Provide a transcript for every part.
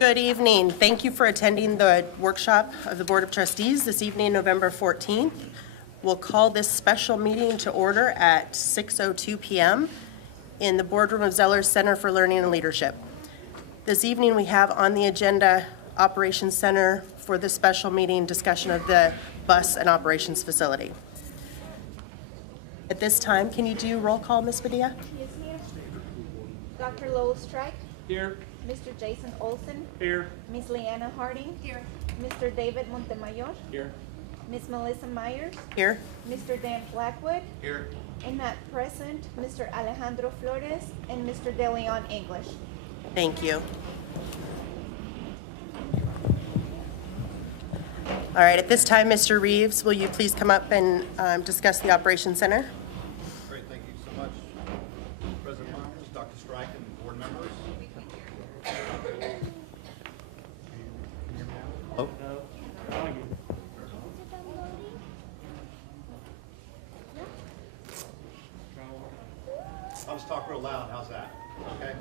Good evening. Thank you for attending the workshop of the Board of Trustees this evening, November 14th. We'll call this special meeting to order at 6:02 p.m. in the boardroom of Zeller's Center for Learning and Leadership. This evening, we have on the agenda Operations Center for this special meeting, discussion of the bus and operations facility. At this time, can you do roll call, Ms. Padilla? Yes, here. Dr. Lowell Strike. Here. Mr. Jason Olson. Here. Ms. Leanna Harding. Here. Mr. David Montemayor. Here. Ms. Melissa Myers. Here. Mr. Dan Blackwood. Here. And not present, Mr. Alejandro Flores and Mr. DeLeon English. Thank you. All right, at this time, Mr. Reeves, will you please come up and discuss the Operations Center? Great, thank you so much. President Myers, Dr. Strike, and board members. Hello? I'll just talk real loud, how's that? Okay?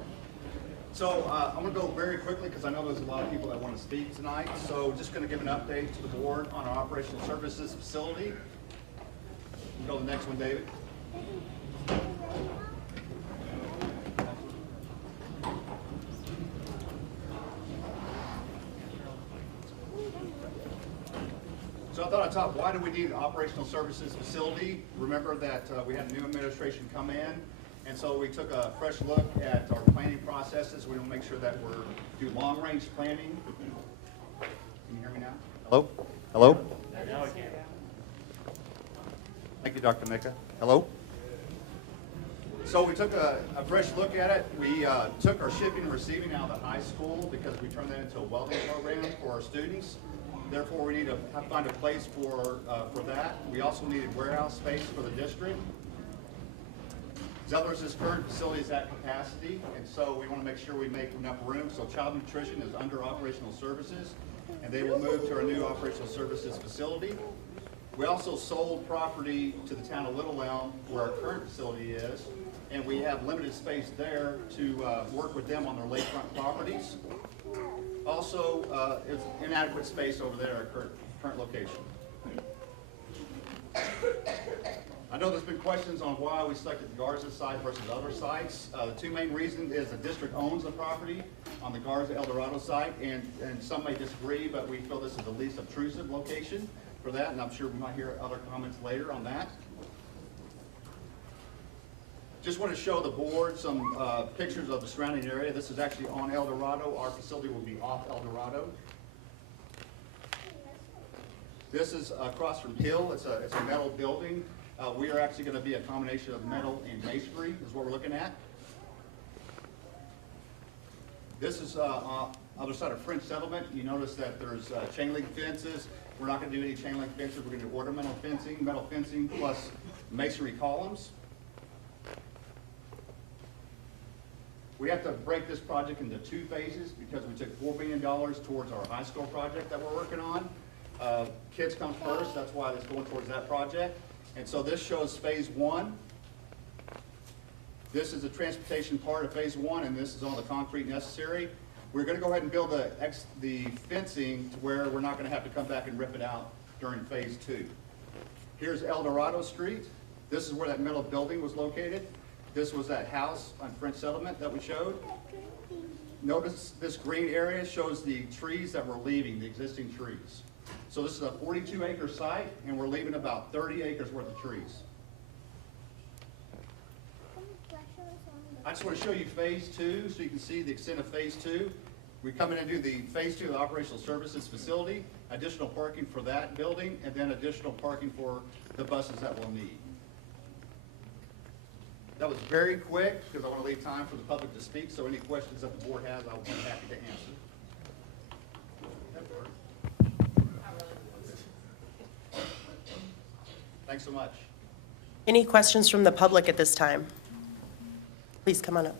So I'm going to go very quickly because I know there's a lot of people that want to speak tonight. So just going to give an update to the board on our operational services facility. You can go to the next one, David. So I thought I'd talk, why do we need an operational services facility? Remember that we had a new administration come in, and so we took a fresh look at our planning processes. We want to make sure that we're do long-range planning. Can you hear me now? Hello? Hello? Now I can. Thank you, Dr. Mika. Hello? So we took a fresh look at it. We took our shipping and receiving out of the high school because we turned that into a welding program for our students. Therefore, we need to find a place for that. We also needed warehouse space for the district. Zeller's current facility is at capacity, and so we want to make sure we make enough room. So child nutrition is under operational services, and they will move to our new operational services facility. We also sold property to the town of Little Elm, where our current facility is, and we have limited space there to work with them on their lakefront properties. Also, it's inadequate space over there at our current location. I know there's been questions on why we selected the Garza site versus other sites. The two main reasons is the district owns the property on the Garza El Dorado site, and some may disagree, but we feel this is the least obtrusive location for that, and I'm sure we might hear other comments later on that. Just want to show the board some pictures of the surrounding area. This is actually on El Dorado. Our facility will be off El Dorado. This is across from Hill. It's a metal building. We are actually going to be a combination of metal and masonry is what we're looking at. This is on the other side of French Settlement. You notice that there's chain link fences. We're not going to do any chain link fences. We're going to do ornamental fencing, metal fencing plus masonry columns. We have to break this project into two phases because we took $4 billion towards our high school project that we're working on. Kids come first, that's why it's going towards that project. And so this shows phase one. This is the transportation part of phase one, and this is all the concrete necessary. We're going to go ahead and build the fencing to where we're not going to have to come back and rip it out during phase two. Here's El Dorado Street. This is where that metal building was located. This was that house on French Settlement that we showed. Notice this green area shows the trees that we're leaving, the existing trees. So this is a 42-acre site, and we're leaving about 30 acres worth of trees. I just want to show you phase two so you can see the extent of phase two. We come in and do the phase two of the operational services facility, additional parking for that building, and then additional parking for the buses that we'll need. That was very quick because I want to leave time for the public to speak, so any questions that the board has, I'll be happy to answer. Thanks so much. Any questions from the public at this time? Please come on up.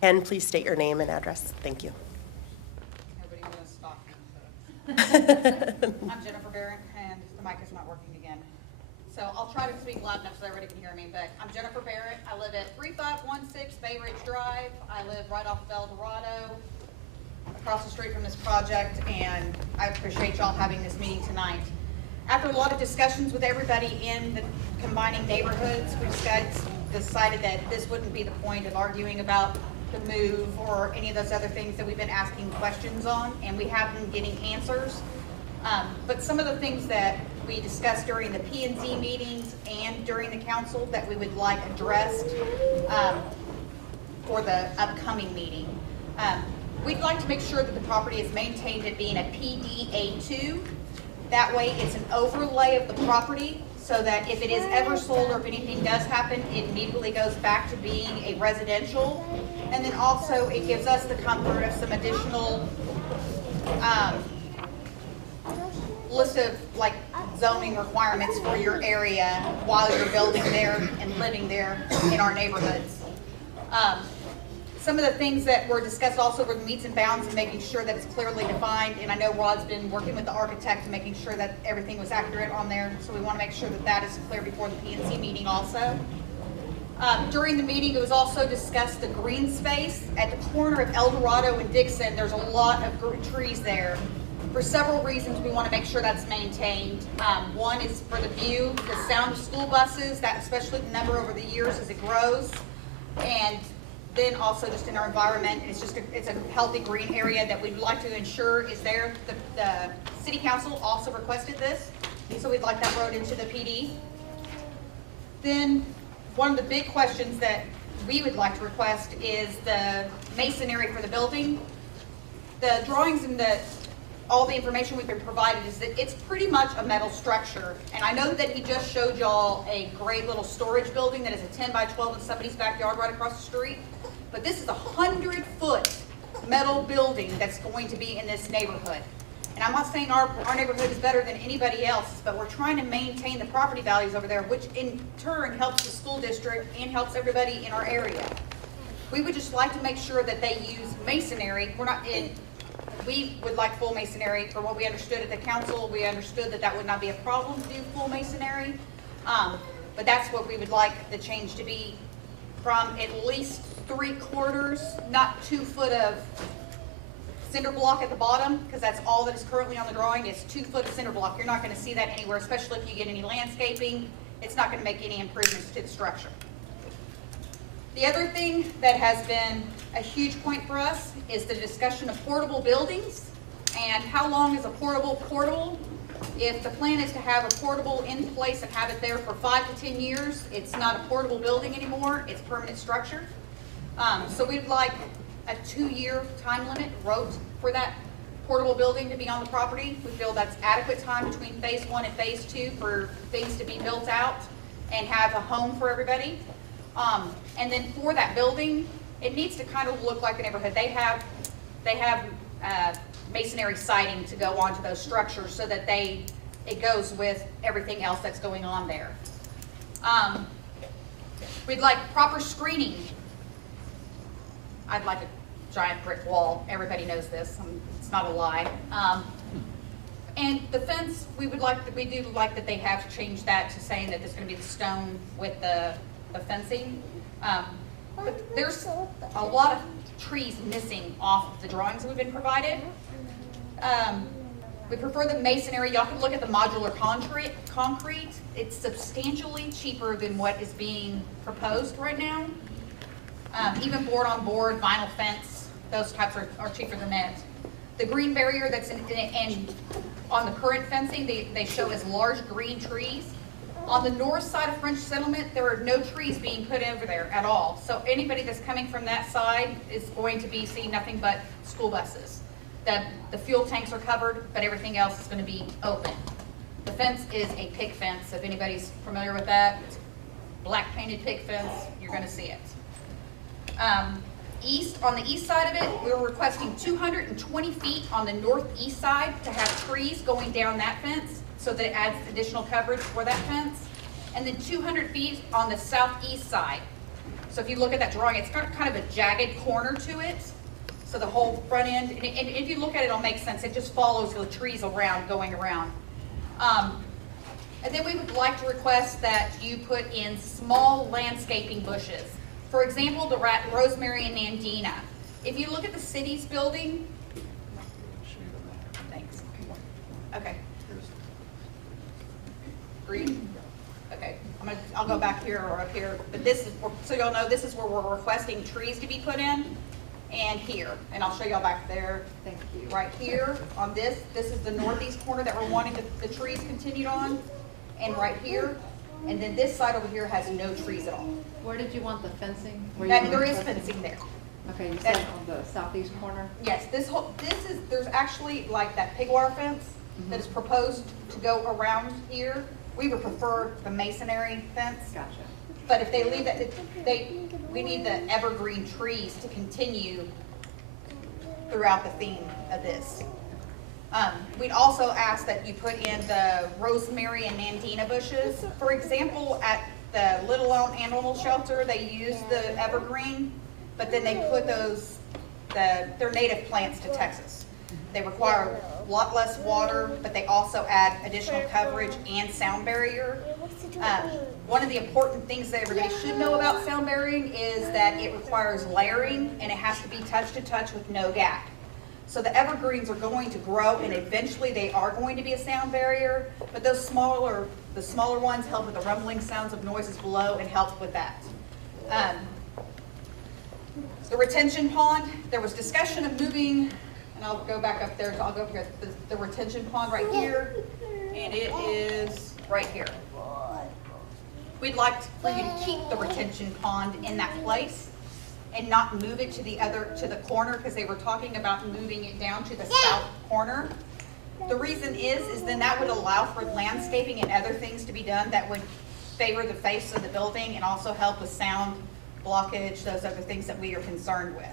And please state your name and address. Thank you. Everybody knows stalking. I'm Jennifer Barrett, and the mic is not working again. so I'll try to speak loud enough so everybody can hear me, but I'm Jennifer Barrett. I live at 3516 Bay Ridge Drive. I live right off of El Dorado, across the street from this project, and I appreciate y'all having this meeting tonight. After a lot of discussions with everybody in the combining neighborhoods, we decided that this wouldn't be the point of arguing about the move or any of those other things that we've been asking questions on, and we have been getting answers. But some of the things that we discussed during the P&Z meetings and during the council that we would like addressed for the upcoming meeting. We'd like to make sure that the property is maintained at being a PDA2. That way it's an overlay of the property so that if it is ever sold or if anything does happen, it immediately goes back to being a residential. And then also it gives us the comfort of some additional list of like zoning requirements for your area while you're building there and living there in our neighborhoods. Some of the things that were discussed also were the meets and bounds and making sure that it's clearly defined. And I know Rod's been working with the architect and making sure that everything was accurate on there. So we want to make sure that that is clear before the P&Z meeting also. During the meeting, it was also discussed the green space. At the corner of El Dorado and Dixon, there's a lot of trees there. For several reasons, we want to make sure that's maintained. One is for the view, the sound of school buses, that especially the number over the years as it grows. And then also just in our environment, it's a healthy green area that we'd like to ensure is there. The city council also requested this, so we'd like that road into the PD. Then one of the big questions that we would like to request is the masonry for the building. The drawings and all the information we've been provided is that it's pretty much a metal structure. And I know that he just showed y'all a great little storage building that is a 10 by 12 in somebody's backyard right across the street. But this is a 100-foot metal building that's going to be in this neighborhood. And I'm not saying our neighborhood is better than anybody else's, but we're trying to maintain the property values over there, which in turn helps the school district and helps everybody in our area. We would just like to make sure that they use masonry. We would like full masonry. For what we understood at the council, we understood that that would not be a problem to do full masonry. But that's what we would like the change to be, from at least 3/4, not 2 foot of cinder block at the bottom, because that's all that is currently on the drawing is 2 foot of cinder block. You're not going to see that anywhere, especially if you get any landscaping. It's not going to make any improvements to the structure. The other thing that has been a huge point for us is the discussion of portable buildings and how long is a portable. If the plan is to have a portable in place and have it there for 5 to 10 years, it's not a portable building anymore, it's permanent structure. So we'd like a 2-year time limit wrote for that portable building to be on the property. We feel that's adequate time between phase 1 and phase 2 for things to be built out and have a home for everybody. And then for that building, it needs to kind of look like a neighborhood. They have masonry siding to go onto those structures so that it goes with everything else that's going on there. We'd like proper screening. I'd like a giant brick wall. Everybody knows this. It's not a lie. And the fence, we do like that they have changed that to saying that there's going to be the stone with the fencing. But there's a lot of trees missing off of the drawings that we've been provided. We prefer the masonry. Y'all can look at the modular concrete. It's substantially cheaper than what is being proposed right now. Even board on board, vinyl fence, those types are cheaper than that. The green barrier that's on the current fencing, they show as large green trees. On the north side of French Settlement, there are no trees being put over there at all. So anybody that's coming from that side is going to be seeing nothing but school buses. The fuel tanks are covered, but everything else is going to be open. The fence is a pick fence. If anybody's familiar with that, it's black painted pick fence, you're going to see it. On the east side of it, we're requesting 220 feet on the northeast side to have trees going down that fence so that it adds additional coverage for that fence. And then 200 feet on the southeast side. So if you look at that drawing, it's got kind of a jagged corner to it. So the whole front end, and if you look at it, it'll make sense. It just follows the trees around, going around. And then we would like to request that you put in small landscaping bushes. For example, the rosemary and nandina. If you look at the city's building, thanks. Okay. Green? Okay, I'll go back here or up here, but this is, so y'all know this is where we're requesting trees to be put in, and here, and I'll show y'all back there. Thank you. Right here on this is the northeast corner that we're wanting the trees continued on, and right here, and then this side over here has no trees at all. Where did you want the fencing? Where That, you there want is the fencing there. Okay, you said on the southeast corner? Yes, there's actually like that pig wire fence that is proposed to go around here. We would prefer the masonry fence. Gotcha. But if they leave that, we need the evergreen trees to continue throughout the theme of this. We'd also ask that you put in the rosemary and nandina bushes. For example, at the Little Elm Animal Shelter, they use the evergreen, but then they put they're native plants to Texas. They require a lot less water, but they also add additional coverage and sound barrier. One of the important things that everybody should know about sound barriering is that it requires layering and it has to be touch to touch with no gap. So the evergreens are going to grow and eventually they are going to be a sound barrier, but the smaller ones help with the rumbling sounds of noises below and help with that. The retention pond, there was discussion of moving, and I'll go back up there, I'll go up here, the retention pond right here, and it is right here. We'd like for you to keep the retention pond in that place and not move it to the corner, because they were talking about moving it down to the south corner. The reason is then that would allow for landscaping and other things to be done that would favor the face of the building and also help with sound blockage, those other things that we are concerned with.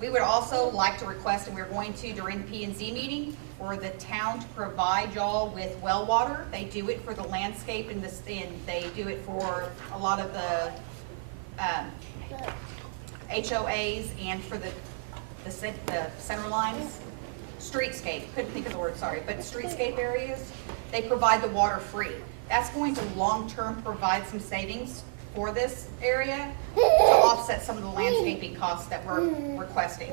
We would also like to request, and we're going to during the P&Z meeting, for the town to provide y'all with well water. They do it for the landscape and they do it for a lot of the HOAs and for the center lines, streetscape, couldn't think of the word, sorry, but streetscape areas, they provide the water free. That's going to long-term provide some savings for this area to offset some of the landscaping costs that we're requesting.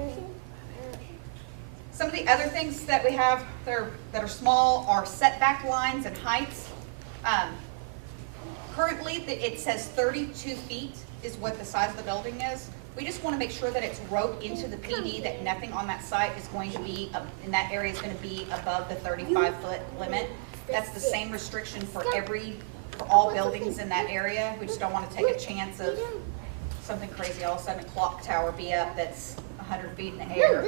Some of the other things that we have that are small are setback lines and heights. Currently, it says 32 feet is what the size of the building is. We just want to make sure that it's wrote into the PD that nothing on that site is going to be, in that area is going to be above the 35-foot limit. That's the same restriction for all buildings in that area. We just don't want to take a chance of something crazy, all of a sudden a clock tower be up that's 100 feet in the air.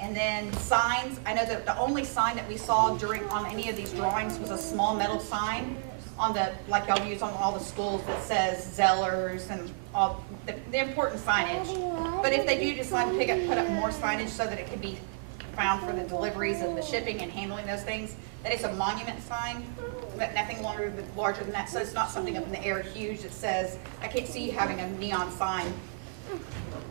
And then signs, I know that the only sign that we saw on any of these drawings was a small metal sign on like y'all use on all the schools that says Zellers and all the important signage. But if they do decide to put up more signage so that it can be found for the deliveries and the shipping and handling those things, that it's a monument sign, but nothing larger than that. So it's not something up in the air huge that says, I can't see you having a neon sign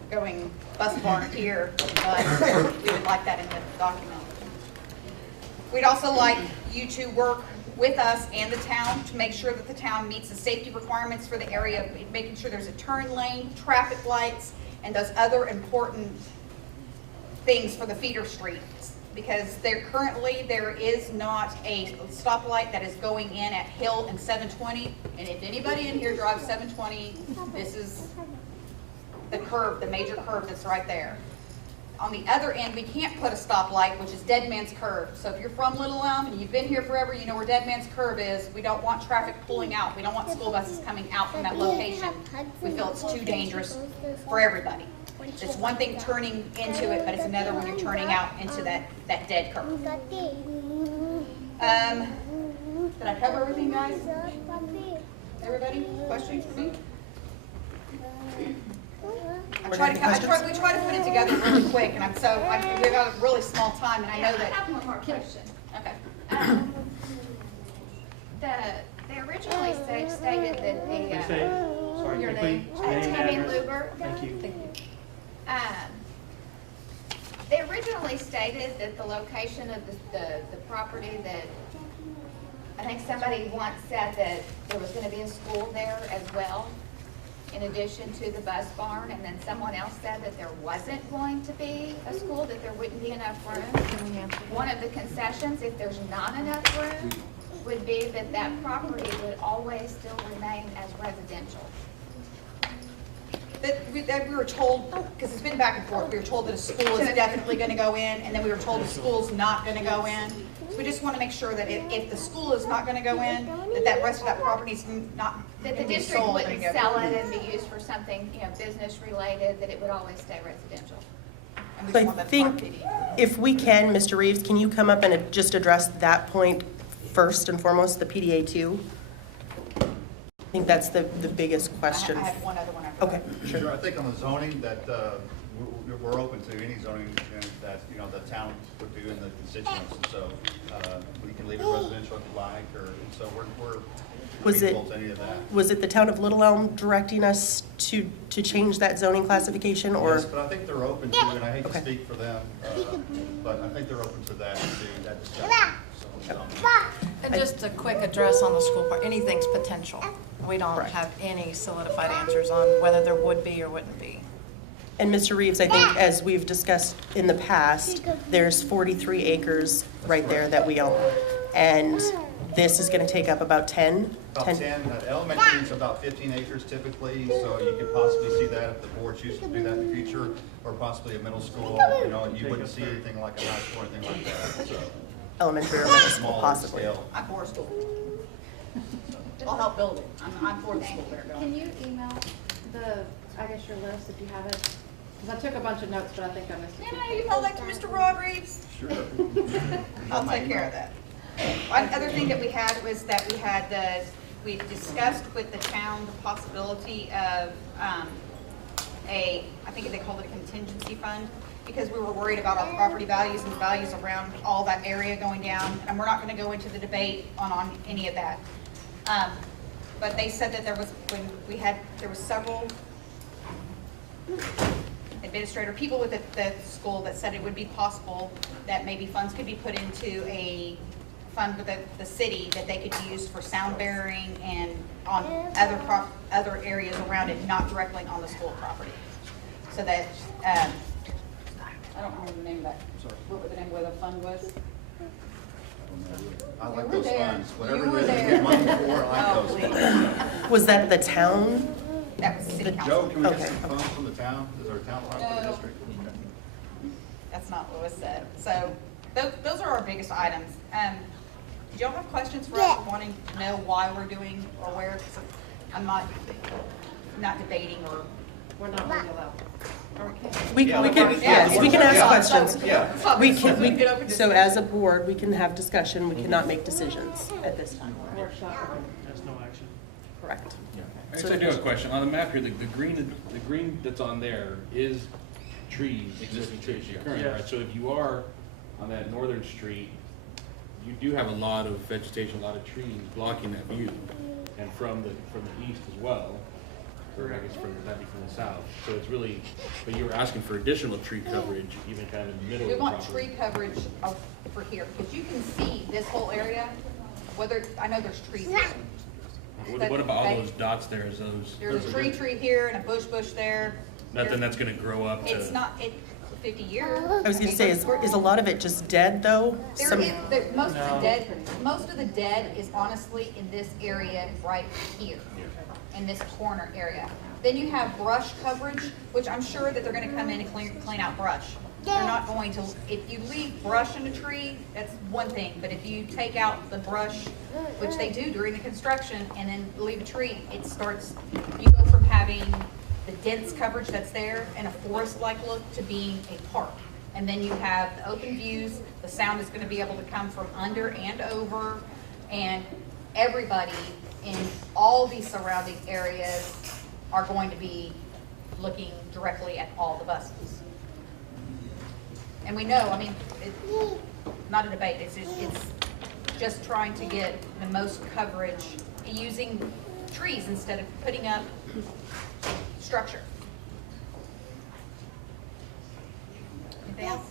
going bus barn here, but we would like that in the document. We'd also like you to work with us and the town to make sure that the town meets the safety requirements for the area, making sure there's a turn lane, traffic lights, and those other important things for the feeder streets. Because there is not a stoplight that is going in at Hill and 720. And if anybody in here drives 720, this is the curve, the major curve that's right there. On the other end, we can't put a stoplight, which is Dead Man's Curve. So if you're from Little Elm and you've been here forever, you know where Dead Man's Curve is. We don't want traffic pulling out. We don't want school buses coming out from that location. We feel it's too dangerous for everybody. It's one thing turning into it, but it's another when you're turning out into that dead curve. Did I cover everything, guys? Everybody, questions for me? We try to put it together really quick, and we've got a really small time, and I know that. I have one more question. Okay. They originally stated that Sorry, your can name, you please- name and Tammy address? Luber. Thank you. They originally stated that the location of the property that, I think somebody once said that there was gonna be a school there as well, in addition to the bus barn, and then someone else said that there wasn't going to be a school, that there wouldn't be enough room. One of the concessions, if there's not enough room, would be that that property would always still remain as residential. That we were told, because it's been back and forth, we were told that a school is definitely gonna go in, and then we were told the school's not gonna go in. So we just wanna make sure that if the school is not gonna go in, that rest of that property's not That the gonna be district sold. wouldn't sell it and be used for something, business related, that it would always stay residential. And we So just I want that think property. if we can, Mr. Reeves, can you come up and just address that point first and foremost, the PDA 2? I think that's the biggest question. I have one other one after Okay, that. Sure, I think on the zoning that, we're open to any zoning that, the town would do in the constituents. And so, we can leave it residential if you like, or, so we're Was it- amenable to any of that. Was it the town of Little Elm directing us to change that zoning classification, or? Yes, but I think they're open to, and I hate to Okay. speak for them, but I think they're open to that, to that discussion. So, And just a quick address on the school part, anything's potential. We don't Correct. have any solidified answers on whether there would be or wouldn't be. And Mr. Reeves, I think as we've discussed in the past, there's 43 acres right there that we own. And this is gonna take up about 10? About 10, elementary is about 15 acres typically, so you could possibly see that if the board chooses to do that in the future, or possibly a middle school, you wouldn't see anything like a high school or anything like that, so. Elementary or middle school, Smaller possibly. scale. I'm for a school. I'll help build it. I'm for the school there, Can going. you email I guess your list if you have it? Because I took a bunch of notes, but I think I missed a few. Yeah, you call that to Mr. Rod Reeves? Sure. I'll take care of that. One other thing that we had was that we discussed with the town the possibility of, I think they called it a contingency fund, because we were worried about our property values and values around all that area going down, and we're not gonna go into the debate on any of that. But they said that there was several administrator, people with the school that said it would be possible that maybe funds could be put into a fund with the city that they could use for sound bearing and on other areas around it, not directly on the school property. So that, I don't remember the name of that, what the name of the fund was? I like You were those there. funds, whatever You it were is, to there. get money for, I like Oh, those please. funds. Was that the town? That was city Joe, council. can we get Okay. some funds from the town? Is there a town fund for the No. district? That's not what was said. So those are our biggest items. Do y'all have questions for us, wanting to know why we're doing or where? 'Cause I'm not debating or. We're not legal out. We can ask Yeah. questions. Yeah. We Get open can, so discussion. as a board, we can have discussion, we cannot make decisions at this time. Workshop. That's no action. Correct. Actually, I do have a question. On the map here, the green that's on there is trees, existing trees, currently, Yes. right? So if you are on that northern street, you do have a lot of vegetation, a lot of trees blocking that view. And from the east as well, or I guess that'd be from the south. So it's really, but you were asking for additional tree coverage, even kind of in the middle We of the want property. tree coverage for here, because you can see this whole area, I know there's trees here. What about all those dots there? Is those? There's a tree here and a bush there. Nothing that's gonna grow up to? It's not, 50 years. I was gonna say, is a lot of it just dead, though? Most of the dead is honestly in this area right here, in this corner area. Then you have brush coverage, which I'm sure that they're gonna come in and clean out brush. They're not going to, if you leave brush in a tree, that's one thing, but if you take out the brush, which they do during the construction, and then leave a tree, you go from having the dense coverage that's there and a forest-like look to being a park. And then you have the open views, the sound is gonna be able to come from under and over, and everybody in all these surrounding areas are going to be looking directly at all the buses. And we know, it's not a debate, it's just trying to get the most coverage using trees instead of putting up structure. Anything else?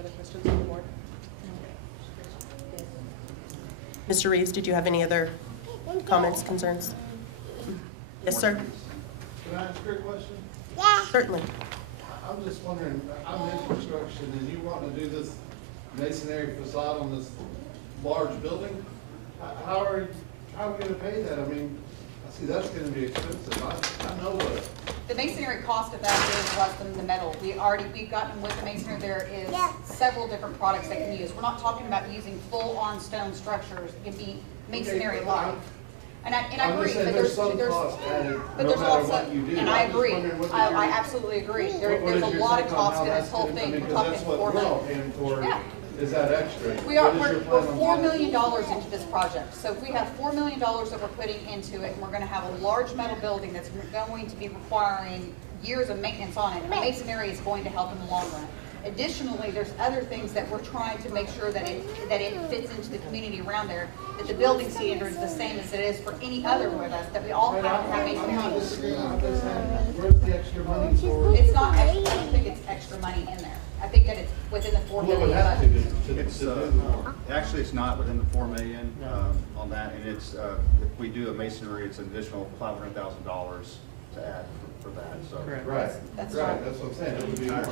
Other questions on the board? Mr. Reeves, did you have any other comments, concerns? Yes, sir. Can I ask a quick question? Certainly. I'm just wondering, I'm in construction and you want to do this masonry facade on this large building? How are we gonna pay that? I mean, I see that's gonna be expensive. I know what. The masonry cost of that is less than the metal. We've gotten with the masonry, there is several different products they can use. We're not talking about using full-on stone structures. It can be masonry-like. And I I'm agree, just saying but there's some cost added, but no there's matter also, what you do. and I I'm just agree, wondering what I your- absolutely agree. what There's is a your lot of take on cost how to this that's whole gonna- I thing. mean, We're 'cause talking that's what 4 we're all million. paying for. Yeah. Is that extra? We are, What is your we're plan on $4 that? million into this project. So if we have $4 million that we're putting into it, and we're gonna have a large metal building that's going to be requiring years of maintenance on it, masonry is going to help in the long run. Additionally, there's other things that we're trying to make sure that it fits into the community around there, that the building standard is the same as it is for any other with us, that we all have Right, to have I'm not masonry. disagreeing, I'm just saying, where's the extra money for? It's not extra, I don't think it's extra money in there. I think that it's within the 4 Well, it million would have to budget. do, to It's, do the work. actually, it's not within the 4 million, on that, and it's, if we do a masonry, it's an additional $500,000 to add for that, so. Right, That's right, right. that's what I'm saying, it would be more.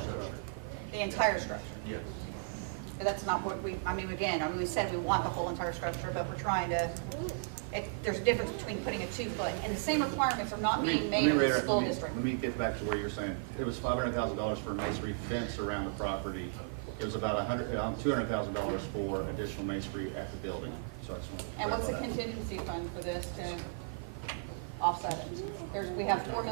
The entire structure. Yes. But that's not what we, we said we want the whole entire structure, but we're trying to, there's a difference between putting a 2-foot, and the same requirements are not being made in the reiterate- school let me- district. Let me get back to where you're saying, it was $500,000 for a masonry fence around the property. It was about $200,000 for additional masonry at the building, so I just want to And what's the clarify that. contingency fund for this to offset it? We have $4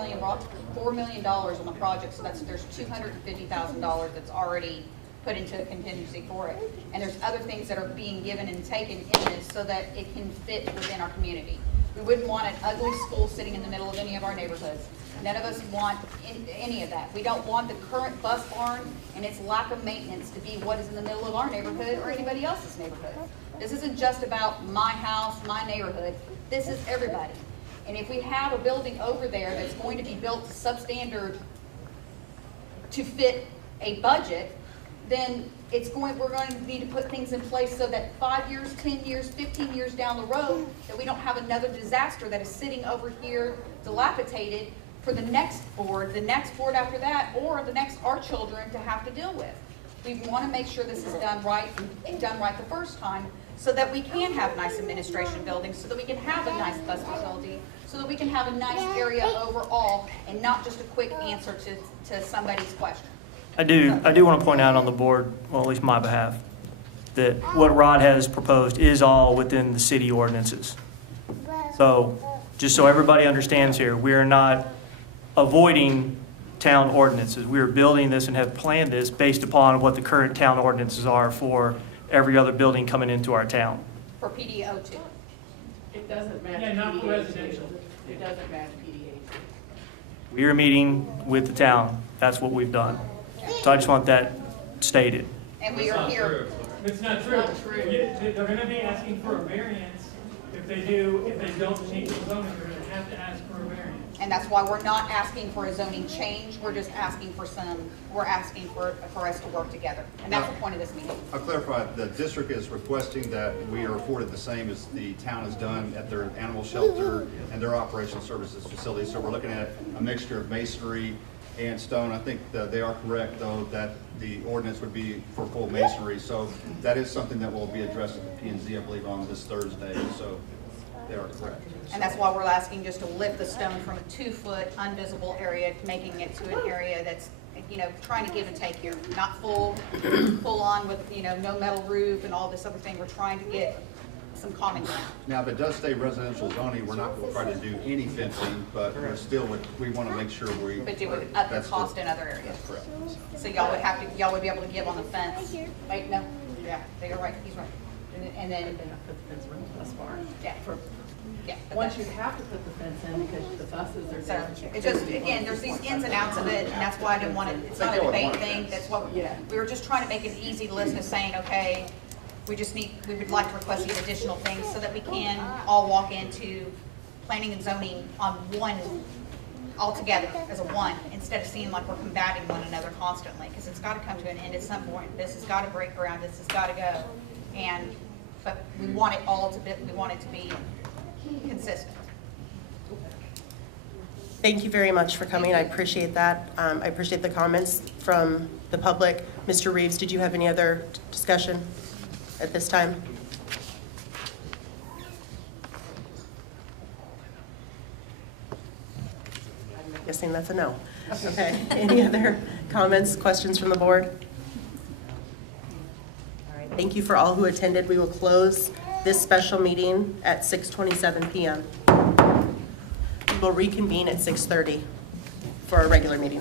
million on the project, so there's $250,000 that's already put into a contingency for it. And there's other things that are being given and taken in this so that it can fit within our community. We wouldn't want an ugly school sitting in the middle of any of our neighborhoods. None of us want any of that. We don't want the current bus barn and its lack of maintenance to be what is in the middle of our neighborhood or anybody else's neighborhood. This isn't just about my house, my neighborhood. This is everybody. And if we have a building over there that's going to be built to substandard to fit a budget, then we're going to need to put things in place so that 5 years, 10 years, 15 years down the road, that we don't have another disaster that is sitting over here dilapidated for the next board after that, or our children to have to deal with. We want to make sure this is done right and done right the first time, so that we can have nice administration buildings, so that we can have a nice bus facility, so that we can have a nice area overall, and not just a quick answer to somebody's question. I do want to point out on the board, well, at least my behalf, that what Rod has proposed is all within the city ordinances. So, just so everybody understands here, we are not avoiding town ordinances. We are building this and have planned this based upon what the current town ordinances are for every other building coming into our town. For PDO2. It doesn't match. Yeah, not for PDA. residential. It doesn't match PDA. We are meeting with the town. That's what we've done. So I just want that stated. And we are here. It's not true. They're gonna be asking for a variance if they don't change the zoning, they're gonna have to ask for a variance. And that's why we're not asking for a zoning change, we're just asking for us to work together. And that's the point of this meeting. I'll clarify, the district is requesting that we are afforded the same as the town has done at their animal shelter and their operational services facilities. So we're looking at a mixture of masonry and stone. I think that they are correct, though, that the ordinance would be for full masonry. So that is something that will be addressed at the P&Z, I believe, on this Thursday. So they are correct. And that's why we're asking just to lift the stone from a 2-foot unvisible area, making it to an area that's, trying to give and take here. Not full on with, no metal roof and all this other thing. We're trying to get some common ground. Now, if it does stay residential zoning, we're not going to try to do any fencing, but we want to make sure we. But it would up the that's cost in other areas. That's correct. So y'all would be able to give on the fence. Wait, no, yeah, you're right, he's right. And then, They're not put the fence around the bus barn. yeah, yeah. but Once you that's- have to put the fence in because the buses are So, there. it just, again, there's these ins and outs of it, and that's why I didn't want it, it's not a debate thing, that's what, Yeah. we were just trying to make an easy list of saying, okay, we would like to request these additional things so that we can all walk into planning and zoning on one all together as a one, instead of seeing like we're combating one another constantly, because it's gotta come to an end at some point. This has gotta break ground, this has gotta go. But we want it all to be, we want it to be consistent. Thank you very much for coming. I appreciate that. I appreciate the comments from the public. Mr. Reeves, did you have any other discussion at this time? I'm guessing that's a no. Okay. Any other comments, questions from the board? All right. Thank you for all who attended. We will close this special meeting at 6:27 p.m. We will reconvene at 6:30 for our regular meeting.